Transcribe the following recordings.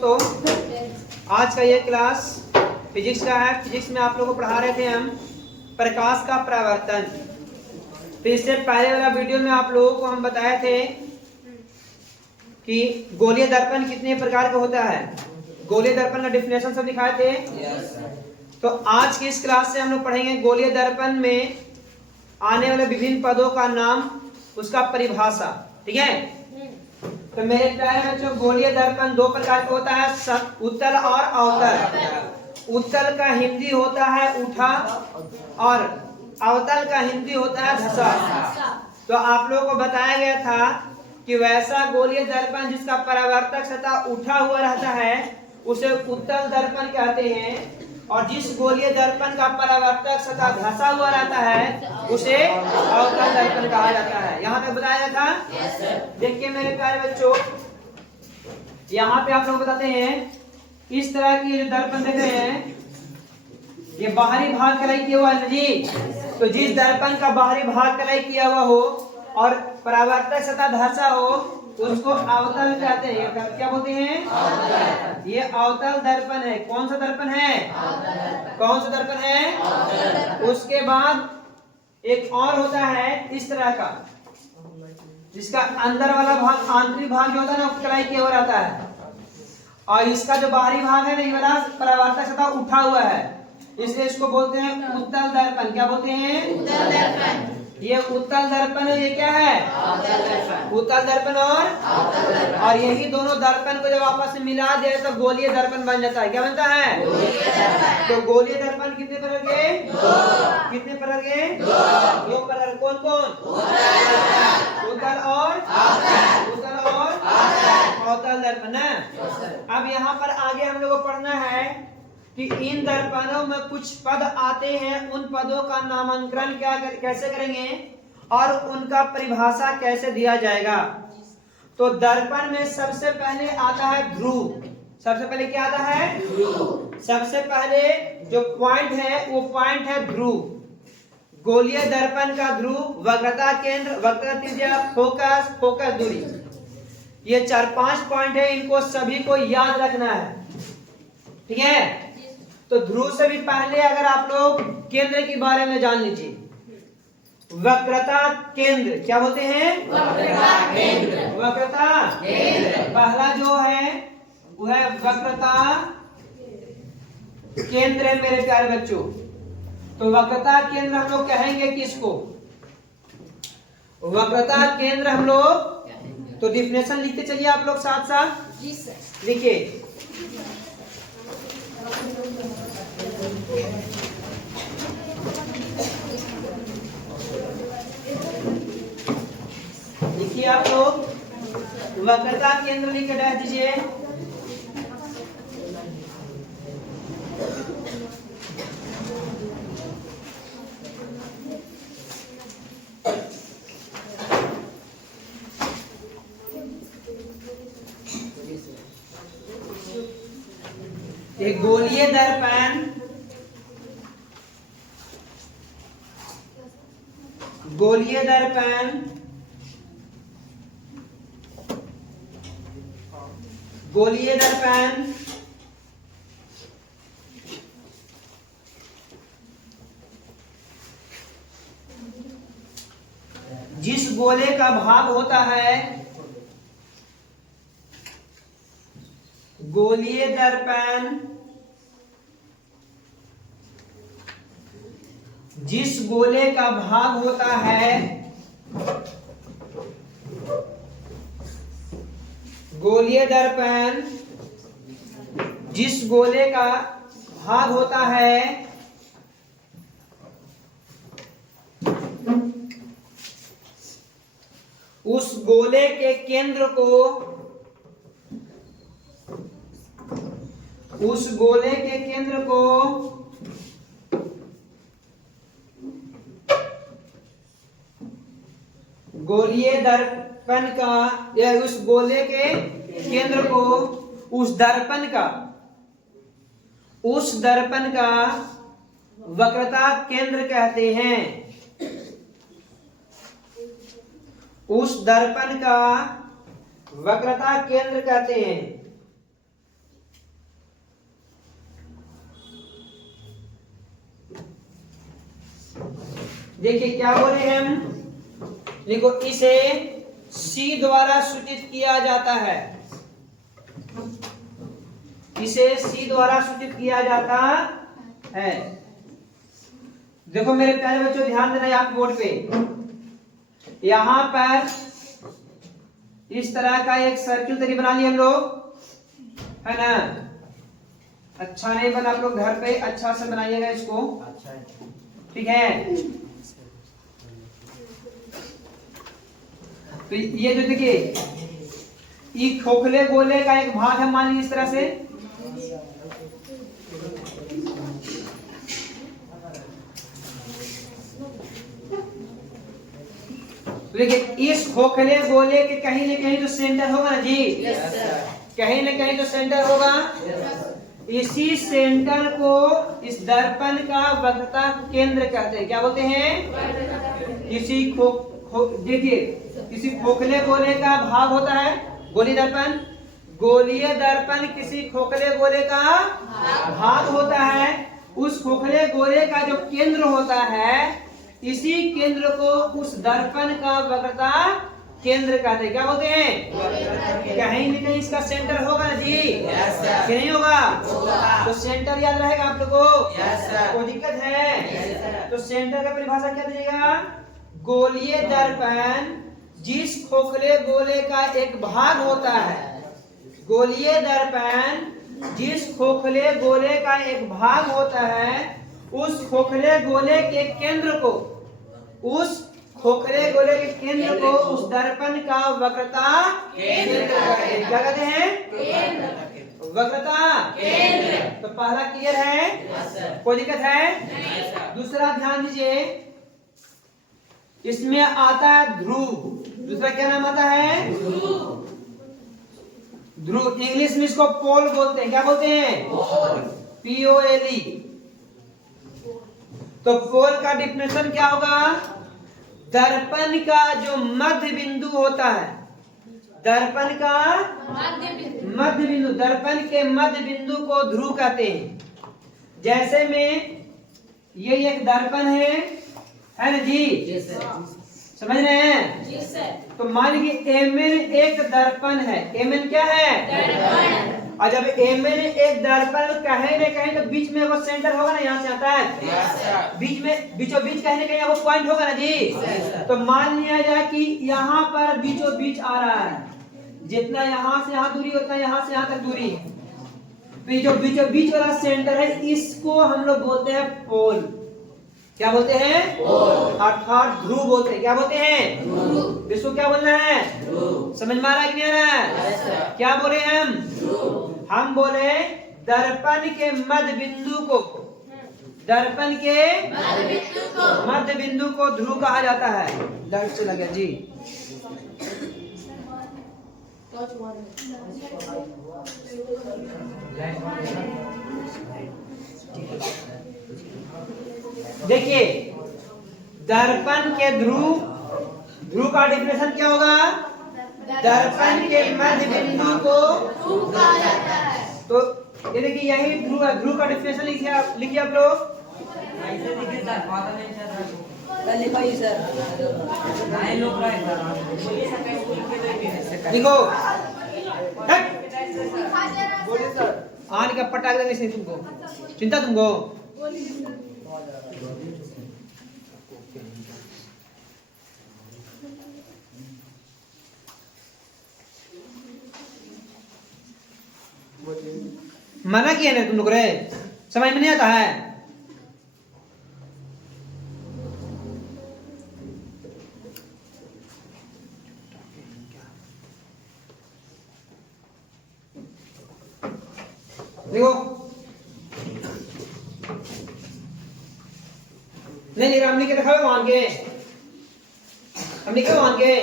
दोस्तों, आज का ये क्लास फिजिक्स का है। फिजिक्स में आप लोगों को पढ़ा रहे थे हम प्रकाश का परावर्तन। तो इससे पहले वाला वीडियो में आप लोगों को हम बताए थे कि गोलीय दर्पण कितने प्रकार का होता है। गोलीय दर्पण का डिफिनेशन सब दिखाए थे। तो आज की इस क्लास से हम लोग पढ़ेंगे गोलीय दर्पण में आने वाले विभिन्न पदों का नाम, उसका परिभाषा। ठीक है। तो मेरे प्यारे बच्चों, गोलीय दर्पण दो प्रकार का होता है, उत्तल और अवतल। उत्तल का हिंदी होता है उठा और अवतल का हिंदी होता है धसा। तो आप लोगों को बताया गया था कि वैसा गोलीय दर्पण जिसका परावर्तक सतह उठा हुआ रहता है उसे उत्तल दर्पण कहते हैं, और जिस गोलीय दर्पण का परावर्तक सतह धसा हुआ रहता है उसे अवतल दर्पण कहा जाता है। यहाँ तक बताया था। देखिए मेरे प्यारे बच्चों, यहाँ पे आप लोग बताते हैं इस तरह की जो दर्पण देख रहे हैं, ये बाहरी भाग कलाई किया हुआ है जी। तो जिस दर्पण का बाहरी भाग कलाई किया हुआ हो और परावर्तक सतह धसा हो उसको अवतल कहते हैं। क्या बोलते हैं? ये अवतल दर्पण है। कौन सा दर्पण है? कौन सा दर्पण है? उसके बाद एक और होता है इस तरह का, जिसका अंदर वाला भाग, आंतरिक भाग जो होता है ना, कलाई किया हुआ रहता है, और इसका जो बाहरी भाग है ना, ये वाला परावर्तक सतह उठा हुआ है, इसलिए इसको बोलते हैं उत्तल दर्पण। क्या बोलते हैं? उत्तल दर्पण। ये उत्तल दर्पण है। ये क्या है? उत्तल दर्पण और यही दोनों दर्पण को जब आपस में मिला दिया तो गोलीय दर्पण बन जाता है। क्या बनता है? तो गोलीय दर्पण कितने प्रकार के? कितने प्रकार के? दो प्रकार। कौन कौन? उत्तल और अवतल दर्पण है। अब यहाँ पर आगे हम लोग को पढ़ना है कि इन दर्पणों में कुछ पद आते हैं, उन पदों का नामांकन कैसे करेंगे और उनका परिभाषा कैसे दिया जाएगा। तो दर्पण में सबसे पहले आता है ध्रुव। सबसे पहले क्या आता है? ध्रुव। सबसे पहले जो पॉइंट है वो पॉइंट है ध्रुव। गोलीय दर्पण का ध्रुव, वक्रता केंद्र, वक्रता त्रिज्या, फोकस दूरी, ये 4-5 पॉइंट है। इनको सभी को याद रखना है। ठीक है। तो ध्रुव से भी पहले अगर आप लोग केंद्र के बारे में जान लीजिए। वक्रता केंद्र क्या होते हैं? वक्रता केंद्र। वक्रता केंद्र पहला जो है वो है वक्रता केंद्र है मेरे प्यारे बच्चों। तो वक्रता केंद्र हम लोग कहेंगे किसको? वक्रता केंद्र हम लोग, तो डिफिनेशन लिखते चलिए आप लोग साथ साथ। लिखिए, देखिए आप लोग वक्रता केंद्र लिख के डाल दीजिए। एक गोलीय दर्पण, गोलीय दर्पण गोलीय दर्पण जिस गोले का भाग होता है, गोलीय दर्पण जिस गोले का भाग होता है, गोलीय दर्पण जिस गोले का भाग होता है उस गोले के केंद्र को, उस गोले के केंद्र को गोलीय दर्पण का, या उस गोले के केंद्र को उस दर्पण का वक्रता केंद्र कहते हैं। उस दर्पण का वक्रता केंद्र कहते हैं। देखिए क्या बोले हम, देखो इसे C द्वारा सूचित किया जाता है, इसे C द्वारा सूचित किया जाता है। देखो मेरे प्यारे बच्चों ध्यान देना आप बोर्ड पे, यहां पर इस तरह का एक सर्किल तरी बना लिया हम लोग, है ना। अच्छा नहीं बना, आप लोग घर पे अच्छा से बनाइएगा इसको, ठीक है। तो ये जो देखिए ये खोखले गोले का एक भाग है, मान लीजिए इस तरह से, तो देखिए इस खोखले गोले के कहीं न कहीं तो सेंटर होगा ना जी, कहीं न कहीं तो सेंटर होगा। इसी सेंटर को इस दर्पण का वक्रता केंद्र कहते हैं, क्या बोलते हैं। किसी देखिए किसी खोखले गोले का भाग होता है गोलीय दर्पण, गोलीय दर्पण किसी खोखले गोले का भाग होता है। उस खोखले गोले का जो केंद्र होता है, इसी केंद्र को उस दर्पण का वक्रता केंद्र कहते हैं, क्या बोलते हैं। कहीं न कहीं इसका सेंटर होगा ना जी, कि नहीं होगा। तो सेंटर याद रहेगा आप लोगों को, कोई दिक्कत है। तो सेंटर का परिभाषा क्या दीजिएगा, गोलीय दर्पण जिस खोखले गोले का एक भाग होता है, गोलीय दर्पण जिस खोखले गोले का एक भाग होता है, उस खोखले गोले के केंद्र को, उस खोखले गोले के केंद्र को उस दर्पण का वक्रता केंद्र कहते हैं, क्या कहते हैं, वक्रता केंद्र। तो पहला क्लियर है, कोई दिक्कत है। दूसरा ध्यान दीजिए, इसमें आता है ध्रुव, दूसरा क्या नाम आता है, ध्रुव। इंग्लिश में इसको पोल बोलते हैं, क्या बोलते हैं, POLE। तो पोल का डिफिनेशन क्या होगा, दर्पण का जो मध्य बिंदु होता है, दर्पण का मध्य बिंदु, दर्पण के मध्य बिंदु को ध्रुव कहते हैं। जैसे में ये एक दर्पण है ना जी, समझ रहे हैं। तो मान लीजिए Mn एक दर्पण है, Mn क्या है, दर्पण। और जब Mn एक दर्पण कहीं न कहीं तो बीच में वो सेंटर होगा ना, यहाँ से आता है बीच में, बीचों बीच कहीं न कहीं वो पॉइंट होगा ना जी। तो मान लिया जाए कि यहाँ पर बीचों बीच आ रहा है, जितना यहाँ से यहाँ दूरी उतना यहाँ से यहाँ तक दूरी। तो ये जो बीचों बीच वाला सेंटर है, इसको हम लोग बोलते हैं पोल, क्या बोलते हैं, अर्थात ध्रुव बोलते हैं, क्या बोलते हैं, इसको क्या बोलना है, समझ में आ रहा है कि नहीं आ रहा है। क्या बोले हम बोले दर्पण के मध्य बिंदु को, दर्पण के मध्य बिंदु को ध्रुव कहा जाता है। लाइट से लगे जी। देखिए दर्पण के ध्रुव, ध्रुव का डिफिनेशन क्या होगा, दर्पण के मध्य बिंदु को ध्रुव कहा जाता है। तो ये देखिए यही ध्रुव है, ध्रुव का डिफिनेशन लिखिए आप लोग। देखो बोलिए सर, आने का पटाख देने से तुमको चिंता, तुमको मना किया ना तुम लोग रे, समझ में नहीं आता है। देखो नहीं हमने क्या दिखा वहां के, हमने क्या वहां के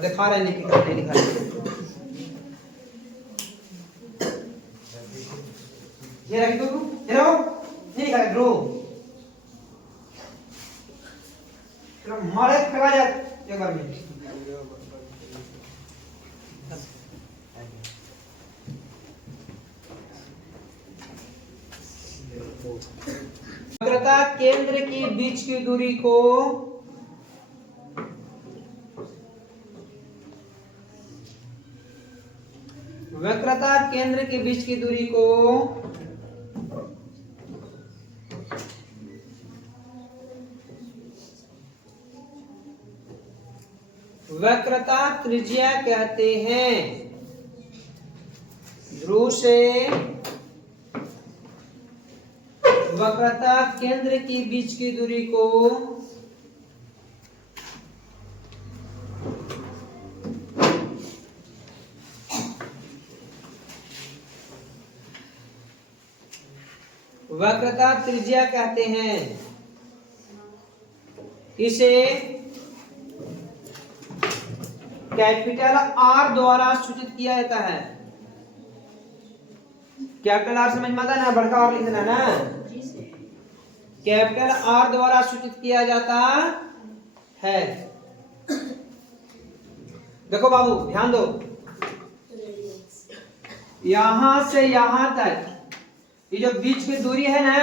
दिखा रहे हैं, नहीं दिखा रहे। ये रखी तो ये रहो, नहीं दिखा रहे ध्रुव, मारे फेंका जाए एक बार में। वक्रता वक्रता केंद्र के बीच की दूरी को वक्रता केंद्र के बीच की दूरी को वक्रता त्रिज्या कहते हैं। ध्रुव से वक्रता केंद्र के बीच की दूरी को वक्रता त्रिज्या कहते हैं। इसे कैपिटल आर द्वारा सूचित किया जाता है। कैपिटल आर समझ में आता है ना, बड़का आर लिखना है ना। कैपिटल आर द्वारा सूचित किया जाता है। देखो बाबू ध्यान दो, यहां से यहां तक ये जो बीच की दूरी है ना,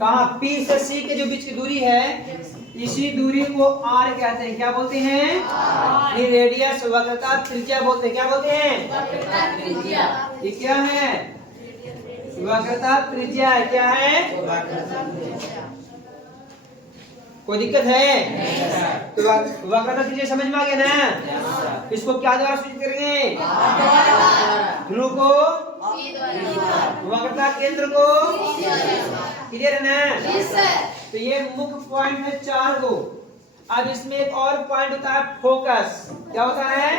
कहा P से C के जो बीच की दूरी है, इसी दूरी को R कहते हैं। क्या बोलते हैं? ये रेडियस वक्रता त्रिज्या बोलते हैं। क्या बोलते हैं? ये क्या है? वक्रता त्रिज्या है। क्या है? कोई दिक्कत है? तो वक्रता त्रिज्या समझ में आ गया ना। इसको क्या द्वारा सूचित करेंगे? ध्रुव को, वक्रता केंद्र को। क्लियर है ना? तो ये मुख्य पॉइंट है 4 गो। अब इसमें एक और पॉइंट होता है फोकस। क्या होता है?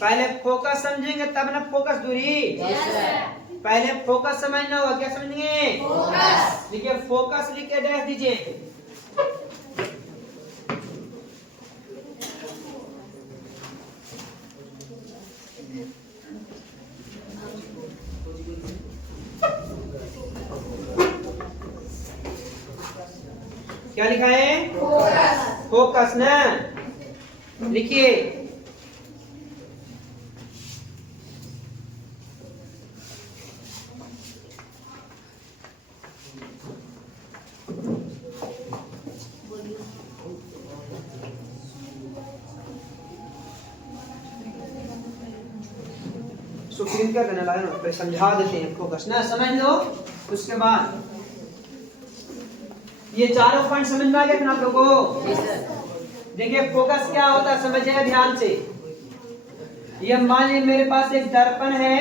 पहले फोकस समझेंगे तब ना फोकस दूरी। पहले फोकस समझना होगा। क्या समझेंगे? लिखिए फोकस, लिख के डैश दीजिए। क्या लिखा है? फोकस। फोकस ना, लिखिए सुप्रीम क्या करने लगा ना, समझा देते हैं। फोकस ना समझ लो, उसके बाद ये चारों पॉइंट समझ में आ गए आप लोगों को? देखिए फोकस क्या होता है समझिए ध्यान से। ये मान लीजिए मेरे पास एक दर्पण है,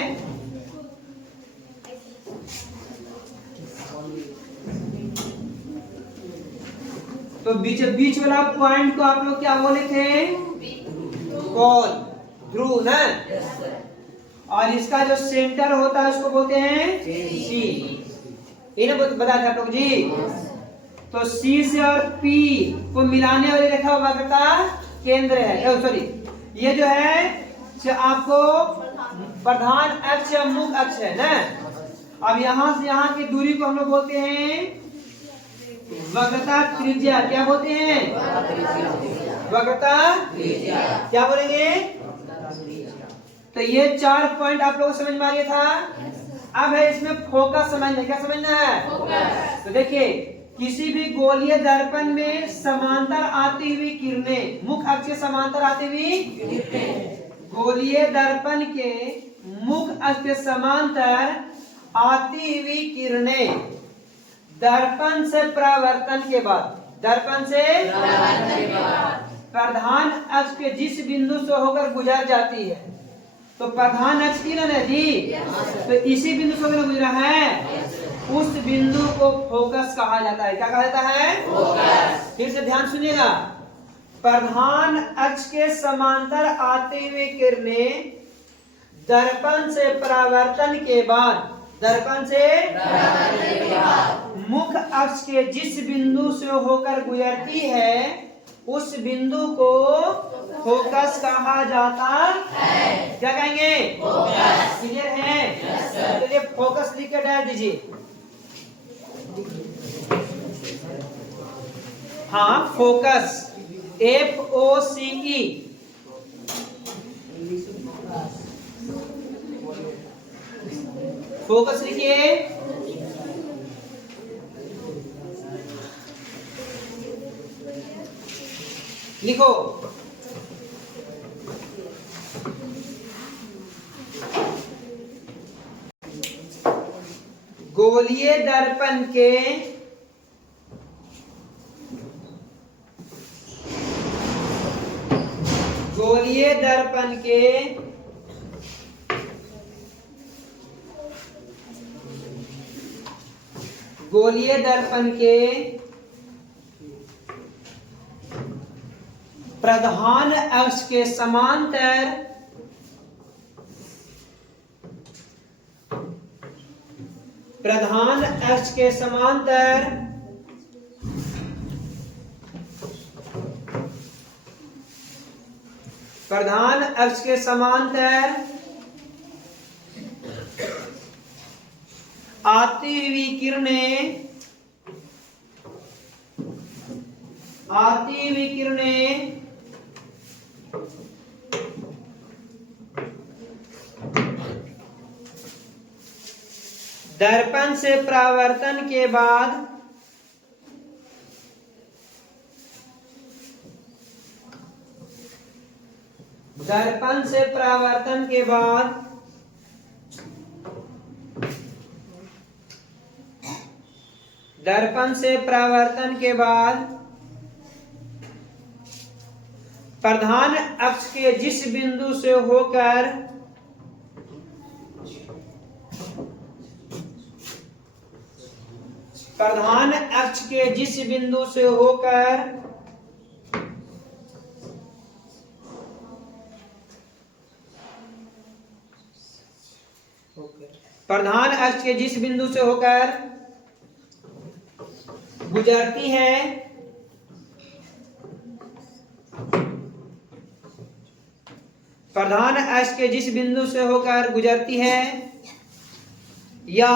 तो बीच वाला पॉइंट को आप लोग क्या बोले थे? कौन? ध्रुव ना। और इसका जो सेंटर होता है उसको बोलते हैं सी। इन्हें बताया था आप लोग जी। तो C से और P को मिलाने वाली रेखा वक्रता केंद्र है। सॉरी, ये जो है जो आपको प्रधान अक्ष या मुख्य अक्ष है ना। अब यहां से यहां की दूरी को हम लोग बोलते हैं वक्रता त्रिज्या। क्या बोलते हैं? वक्रता त्रिज्या। क्या बोलेंगे? तो ये 4 पॉइंट आप लोगों को समझ में आ गया था। अब है इसमें फोकस समझना। क्या समझना है? फोकस। तो देखिए किसी भी गोलीय दर्पण में समांतर आती हुई किरणें, मुख्य अक्ष के समांतर आती हुई गोलीय दर्पण के मुख्य अक्ष के समांतर आती हुई किरणें दर्पण से परावर्तन के बाद, दर्पण से प्रधान अक्ष के जिस बिंदु से होकर गुजर जाती है, तो प्रधान अक्ष किरण है जी, तो इसी बिंदु से होकर गुजरा है, उस बिंदु को फोकस कहा जाता है। क्या कहा जाता है? फोकस। फिर से ध्यान सुनिएगा। प्रधान अक्ष के समांतर आते हुए किरणें दर्पण से परावर्तन के बाद, दर्पण से मुख्य अक्ष के जिस बिंदु से होकर गुजरती है, उस बिंदु को फोकस कहा जाता है। क्या कहेंगे? फोकस। क्लियर है? चलिए फोकस लिख के डाल दीजिए। हाँ फोकस, FOCE। फोकस लिखिए। लिखो, गोलीय दर्पण के गोलीय दर्पण के गोलीय दर्पण के प्रधान अक्ष के समांतर प्रधान अक्ष के समांतर प्रधान अक्ष के समांतर आती हुई किरणें दर्पण से परावर्तन के बाद दर्पण से परावर्तन के बाद दर्पण से परावर्तन के बाद प्रधान अक्ष के जिस बिंदु से होकर प्रधान अक्ष के जिस बिंदु से होकर प्रधान अक्ष के जिस बिंदु से होकर गुजरती है प्रधान अक्ष के जिस बिंदु से होकर गुजरती है या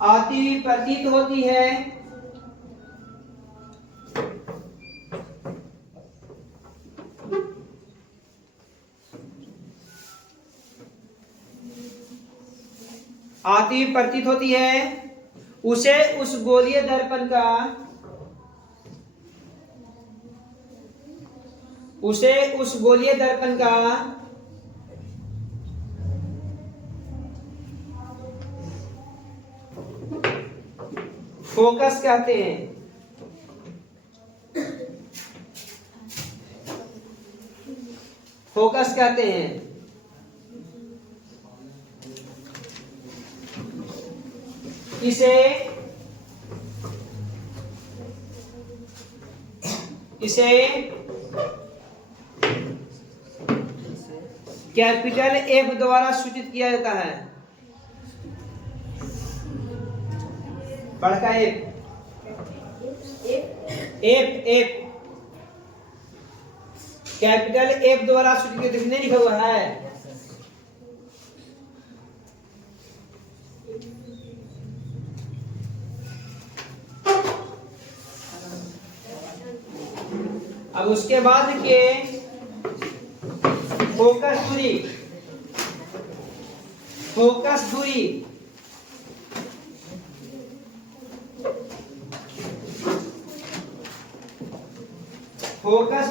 आती हुई प्रतीत होती है आती हुई प्रतीत होती है उसे उस गोलीय दर्पण का फोकस कहते हैं। फोकस कहते हैं। इसे कैपिटल एफ द्वारा सूचित किया जाता है। बड़का एफ कैपिटल एफ द्वारा सूचित कितने लिखा हुआ है? अब उसके बाद के फोकस दूरी फोकस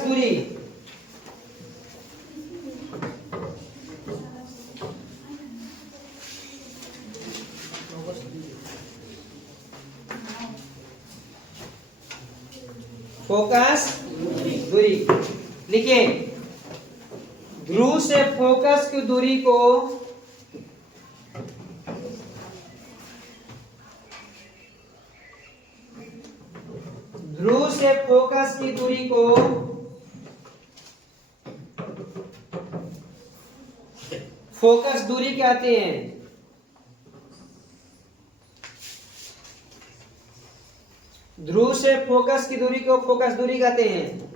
दूरी फोकस दूरी लिखिए। ध्रुव से फोकस की दूरी को फोकस दूरी कहते हैं। ध्रुव से फोकस की दूरी को फोकस दूरी कहते हैं।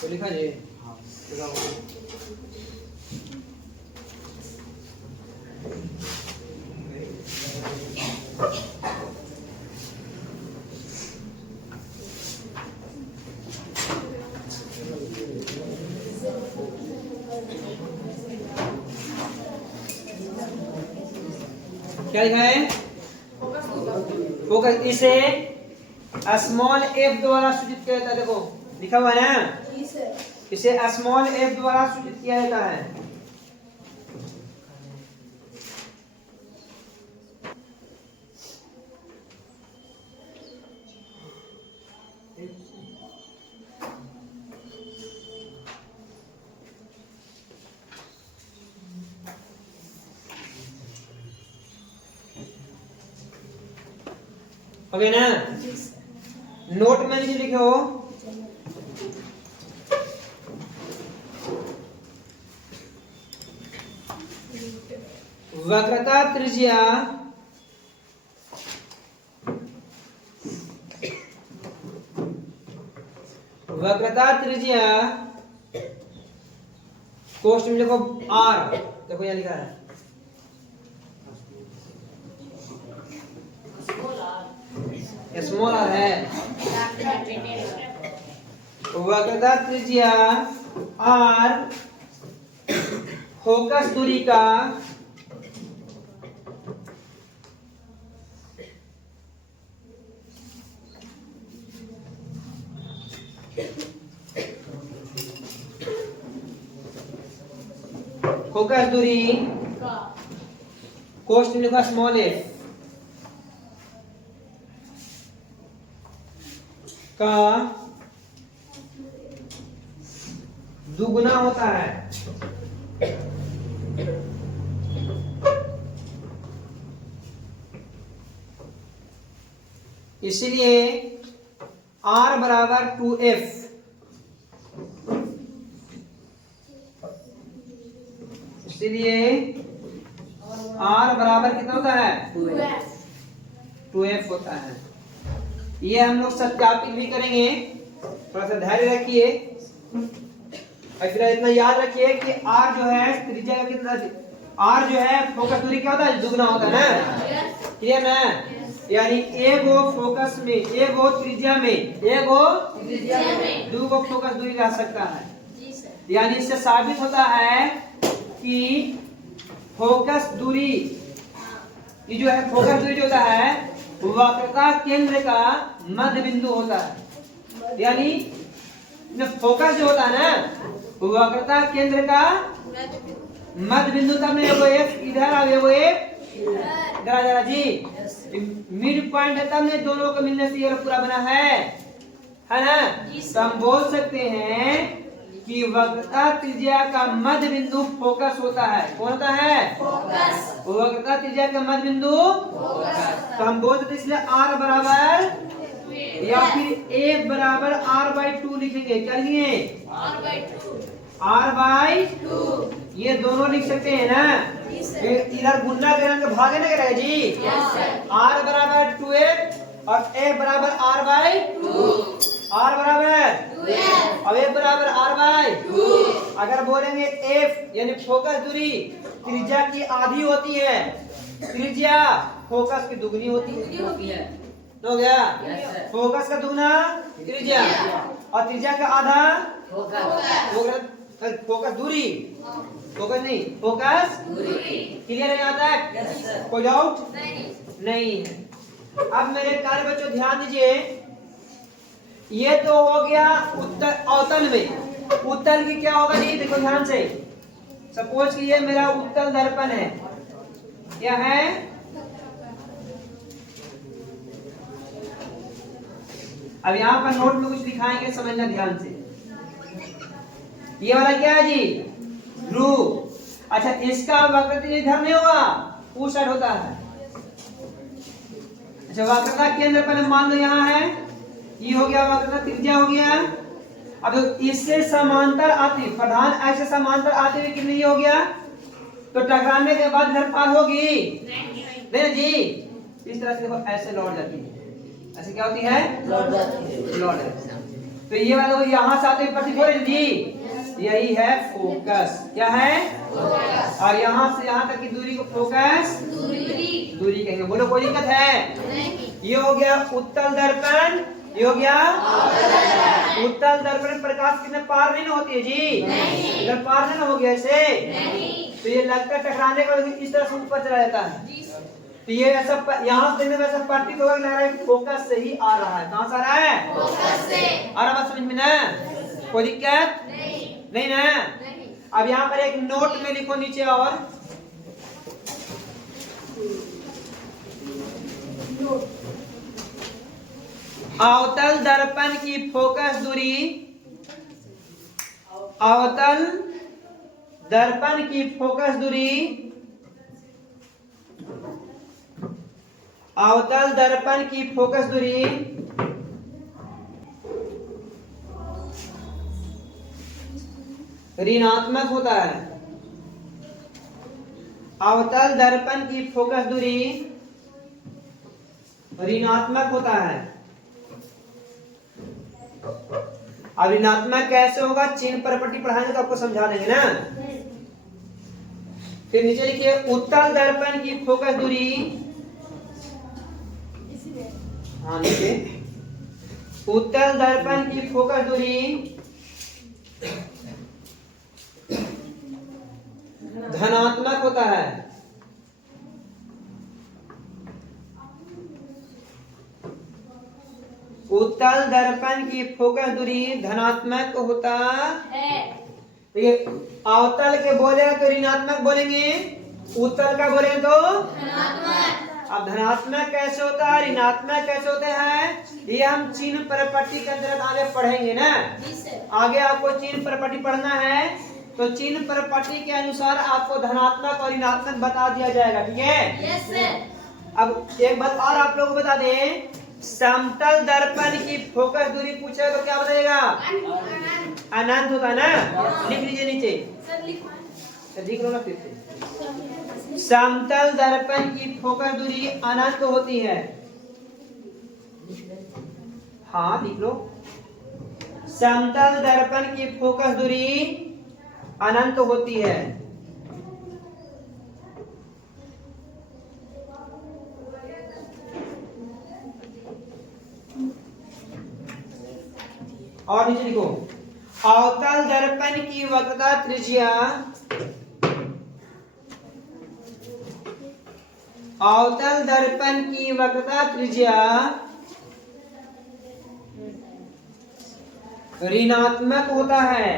तो लिखा जी क्या लिखा है? फोकस। इसे स्मॉल एफ द्वारा सूचित किया जाता है। देखो लिखा हुआ है ना, इसे स्मॉल एफ द्वारा सूचित किया जाता है। ओके ना? नोट में लिखे हो वक्रता त्रिज्या कोष्ठ में लिखो आर। देखो यहाँ लिखा है स्मॉल आर है। वक्रता त्रिज्या आर फोकस दूरी का फोकस दूरी कोष्ठ में लिखा स्मॉल एफ का दुगुना होता है। इसलिए R बराबर 2F। इसलिए R बराबर कितना होता है? 2F होता है। ये हम लोग सत्यापित भी करेंगे, थोड़ा सा धैर्य रखिए। और फिर इतना याद रखिए कि R जो है त्रिज्या का कितना, R जो है फोकस दूरी क्या होता है? दुगना होता है ना? क्लियर ना? यानी एगो फोकस में, एगो त्रिज्या में, दो गो फोकस दूरी रह सकता है। यानी इससे साबित होता है कि फोकस दूरी, ये जो है फोकस दूरी जो होता है वक्रता केंद्र का मध्य बिंदु होता है। यानी फोकस जो होता है ना वक्रता केंद्र का मध्य बिंदु, तब एगो एफ इधर और एगो एफ इधर जरा जी, मिड पॉइंट है, तब ने दोनों को मिलने से ये पूरा बना है ना? तो हम बोल सकते हैं कि वक्रता त्रिज्या का मध्य बिंदु फोकस होता है। कौन होता है? फोकस। वक्रता त्रिज्या का मध्य बिंदु फोकस। तो हम बोल सकते इसलिए R बराबर या फिर A बराबर R/2 लिखेंगे। क्या लिखेंगे? R/2। ये दोनों लिख सकते हैं ना? इधर गुना करेंगे भागे ना करेगा जी। R बराबर 2F और A बराबर R/2। R बराबर 2F और A बराबर R/2। अगर बोलेंगे F यानी फोकस दूरी त्रिज्या की आधी होती है, त्रिज्या फोकस की दुगनी होती है। हो गया? फोकस का दुगना त्रिज्या और त्रिज्या का आधा फोकस दूरी, फोकस नहीं फोकस दूरी। क्लियर है यहाँ तक? कोई डाउट नहीं है। अब मेरे प्यारे बच्चों ध्यान दीजिए, ये तो हो गया उत्तल अवतल में। उत्तल की क्या होगा जी? देखो ध्यान से। सपोज कि ये मेरा उत्तल दर्पण है। क्या है? अब यहाँ पर नोट में कुछ दिखाएंगे, समझना ध्यान से। ये वाला क्या है जी? ध्रुव। अच्छा, इसका वक्रता इधर नहीं होगा, उस साइड होता है। अच्छा, वक्रता केंद्र पर मान लो यहाँ है, ये हो गया वक्रता त्रिज्या हो गया। अब इससे समांतर आती, प्रधान ऐसे समांतर आते हुए कितनी हो गया? तो टकराने के बाद इधर पार होगी नहीं जी। इस तरह से ऐसे लौट जाती है। ऐसे क्या होती है? लौट जाती है। तो ये वाला यहाँ से आते हुए प्रतिफलित जी, यही है फोकस। क्या है? फोकस। और यहाँ से यहाँ तक की दूरी को फोकस दूरी कहेंगे। बोलो कोई दिक्कत है? नहीं। ये हो गया उत्तल दर्पण, ये हो गया उत्तल दर्पण। प्रकाश कितने पार नहीं होती है जी? इधर पार नहीं हो गया ऐसे, तो ये लगता है टकराने के बाद इस तरह से ऊपर चला जाता है। तो ये ऐसा यहाँ से देखने में ऐसा प्रतीत होगा लग रहा है फोकस से ही आ रहा है। कहाँ से आ रहा है? फोकस से। आ रहा बात समझ में ना? कोई दिक्कत नहीं ना? अब यहाँ पर एक नोट में लिखो नीचे और अवतल दर्पण की फोकस दूरी, अवतल दर्पण की फोकस दूरी, अवतल दर्पण की फोकस दूरी ऋणात्मक होता है। अवतल दर्पण की फोकस दूरी ऋणात्मक होता है। अब ऋणात्मक कैसे होगा? चिन्ह प्रॉपर्टी पढ़ाएंगे तो आपको समझा देंगे ना। फिर नीचे लिखिए उत्तल दर्पण की फोकस दूरी, हाँ नीचे उत्तल दर्पण की फोकस दूरी धनात्मक होता है। उत्तल दर्पण की फोकस दूरी धनात्मक होता है। देखिए अवतल के बोले तो ऋणात्मक बोलेंगे, उत्तल का बोलेंगे तो धनात्मक। अब धनात्मक कैसे होता है, ऋणात्मक कैसे होते हैं, ये हम चिन्ह प्रॉपर्टी के अंतर्गत आगे पढ़ेंगे ना। आगे आपको चिन्ह प्रॉपर्टी पढ़ना है तो चिन्ह प्रॉपर्टी के अनुसार आपको धनात्मक और ऋणात्मक बता दिया जाएगा। ठीक है? Yes sir. अब एक बात और आप लोगों को बता दें, समतल दर्पण की फोकस दूरी पूछे तो क्या बताएगा? अनंत होता है ना। लिख लीजिए नीचे, लिख लो ना फिर से। समतल दर्पण की फोकस दूरी अनंत होती है। हाँ लिख लो, समतल दर्पण की फोकस दूरी अनंत होती है। और नीचे लिखो अवतल दर्पण की वक्रता त्रिज्या, अवतल दर्पण की वक्रता त्रिज्या ऋणात्मक होता है।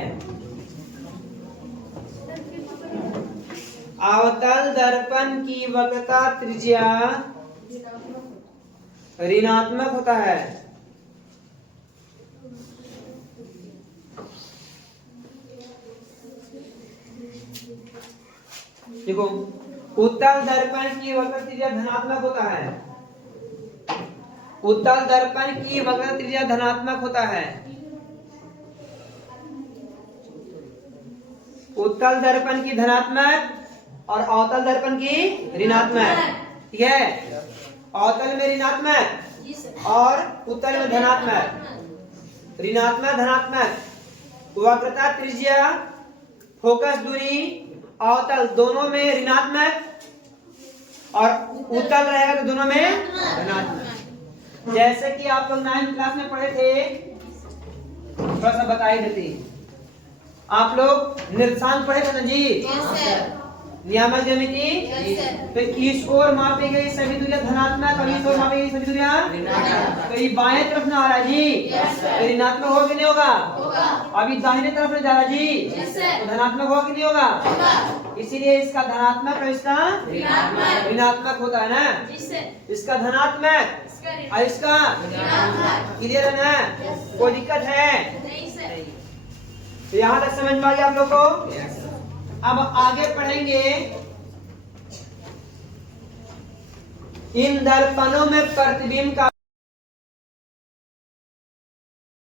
अवतल दर्पण की वक्रता त्रिज्या ऋणात्मक होता है। देखो उत्तल दर्पण की वक्रता त्रिज्या धनात्मक होता है। उत्तल दर्पण की वक्रता त्रिज्या धनात्मक होता है। उत्तल दर्पण की धनात्मक और अवतल दर्पण की ऋणात्मक। ठीक है? अवतल में ऋणात्मक और उत्तल में धनात्मक। ऋणात्मक धनात्मक वक्रता त्रिज्या फोकस दूरी अवतल दोनों में ऋणात्मक और उत्तल रहेगा तो दोनों में धनात्मक। जैसे कि आप लोग 9th क्लास में पढ़े थे, थोड़ा सा बता ही देते। आप लोग निर्देशांक पढ़े थे ना जी? नियामक ज्यामिति। तो इस ओर मापी गई सभी दूरियां धनात्मक और इस ओर मापी गई सभी दूरियां ऋणात्मक। तो ये बाएं तरफ में आ रहा है जी, तो ऋणात्मक होगा कि नहीं होगा? अभी दाहिने तरफ में जा रहा है जी, तो धनात्मक होगा कि नहीं होगा? इसीलिए इसका धनात्मक और इसका ऋणात्मक होता है ना। इसका धनात्मक और इसका क्लियर है ना? कोई दिक्कत है? तो यहाँ तक समझ में आ गया आप लोग को? अब आगे पढ़ेंगे इन दर्पणों में प्रतिबिंब का